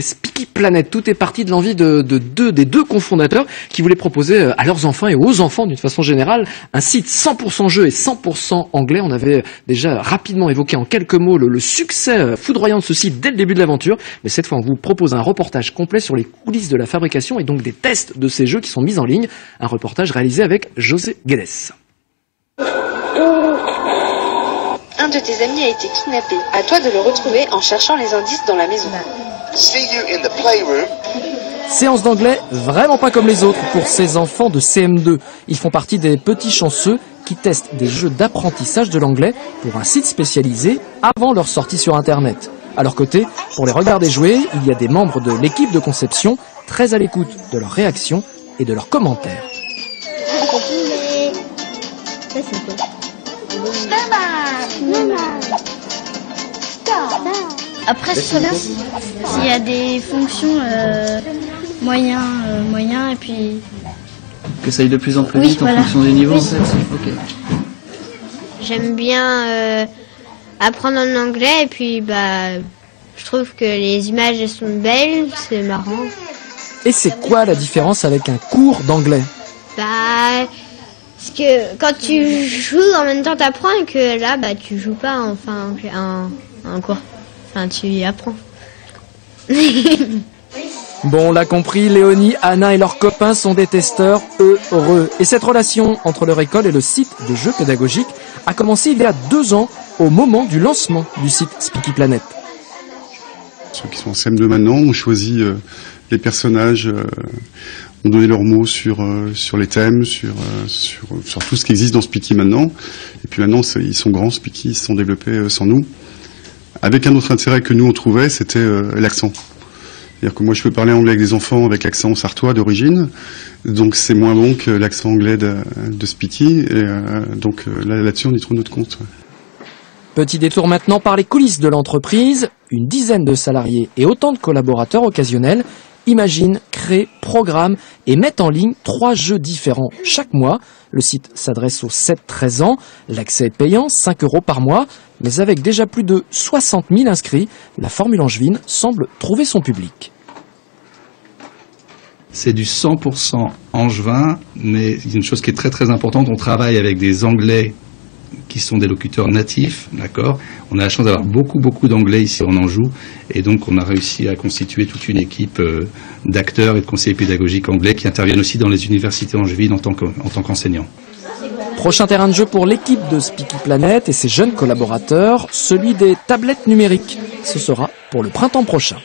Speaky Planet, tout est parti de l'envie des deux cofondateurs qui voulaient proposer à leurs enfants et aux enfants d'une façon générale un site 100% jeu et 100% anglais. On avait déjà rapidement évoqué en quelques mots le succès foudroyant de ce site dès le début de l'aventure, mais cette fois on vous propose un reportage complet sur les coulisses de la fabrication et donc des tests de ces jeux qui sont mis en ligne. Un reportage réalisé avec José Guedes. Un de tes amis a été kidnappé. À toi de le retrouver en cherchant les indices dans la maison. See you in the playroom. Séance d'anglais vraiment pas comme les autres pour ces enfants de CM2. Ils font partie des petits chanceux qui testent des jeux d'apprentissage de l'anglais pour un site spécialisé avant leur sortie sur Internet. À leur côté, pour les regarder jouer, il y a des membres de l'équipe de conception très à l'écoute de leurs réactions et de leurs commentaires. Après, c'est bien s'il y a des fonctions moyens et puis... Que ça aille de plus en plus vite en fonction des niveaux en fait. Okay. J'aime bien apprendre en anglais et puis je trouve que les images elles sont belles, c'est marrant. Et c'est quoi la différence avec un cours d'anglais? Parce que quand tu joues en même temps t'apprends et que là tu joues pas un cours. Enfin, tu y apprends. Bon, on l'a compris, Léonie, Anna et leurs copains sont des testeurs heureux. Et cette relation entre leur école et le site de jeux pédagogiques a commencé il y a 2 ans, au moment du lancement du site Speaky Planet. Ceux qui sont en CM2 maintenant ont choisi les personnages, ont donné leurs mots sur les thèmes, sur tout ce qui existe dans Speaky maintenant. Et puis maintenant, ils sont grands, Speaky, ils se sont développés sans nous. Avec un autre intérêt que nous on trouvait, c'était l'accent. C'est-à-dire que moi je peux parler anglais avec des enfants avec l'accent sartois d'origine, donc c'est moins bon que l'accent anglais de Speaky, et donc là-dessus on y trouve notre compte. Ouais. Petit détour maintenant par les coulisses de l'entreprise. Une dizaine de salariés et autant de collaborateurs occasionnels imaginent, créent, programment et mettent en ligne 3 jeux différents chaque mois. Le site s'adresse aux 7-13 ans. L'accès est payant, 5 € par mois. Mais avec déjà plus de 60 000 inscrits, la formule angevine semble trouver son public. C'est du 100% angevin, mais il y a une chose qui est très très importante, on travaille avec des Anglais qui sont des locuteurs natifs, d'accord. On a la chance d'avoir beaucoup d'Anglais ici en Anjou, et donc on a réussi à constituer toute une équipe d'acteurs et de conseillers pédagogiques anglais qui interviennent aussi dans les universités angevines en tant qu'enseignants. Prochain terrain de jeu pour l'équipe de Speaky Planet et ses jeunes collaborateurs, celui des tablettes numériques. Ce sera pour le printemps prochain.